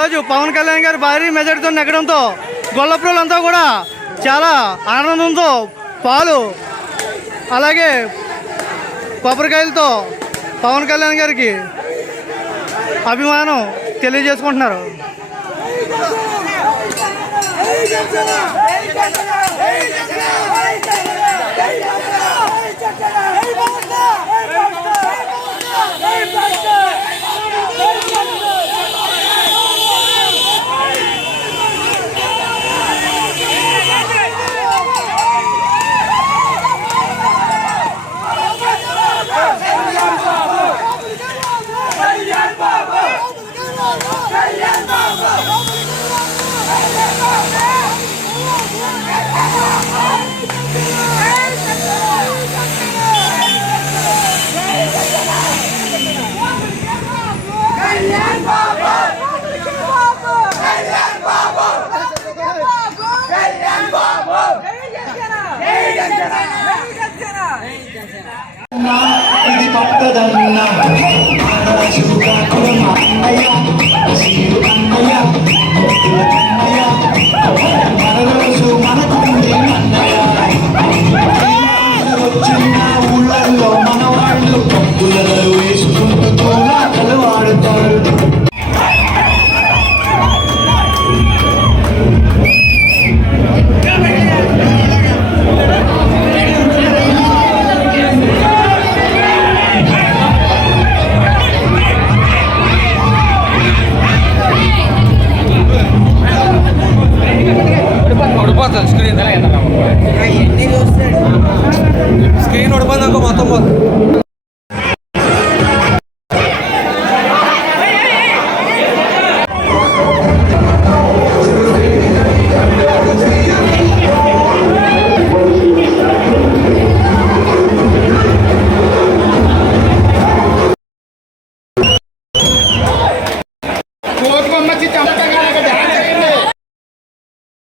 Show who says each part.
Speaker 1: పవన్ కళ్యాణ్ గారు భారీ మెజార్టీతో నెగ్గడంతో గొల్లప్రోలంతా కూడా చాలా ఆనందంతో పాలు అలాగే కొబ్బరికాయలతో పవన్ కళ్యాణ్ గారికి అభిమానం తెలియజేసుకుంటున్నారు.
Speaker 2: Nah, ini topik dan nah. ಹೊಡ್ಬೋದು ಸ್ಕ್ರೀನ್ ಸ್ಕ್ರೀನ್ ಹೊಡ್ಬಂದಂಗ ಮತ್ತೊಂಬತ್ತು ಕೋರ್ಟ್ ಬೊಮ್ಮ ಚಿತ್ರ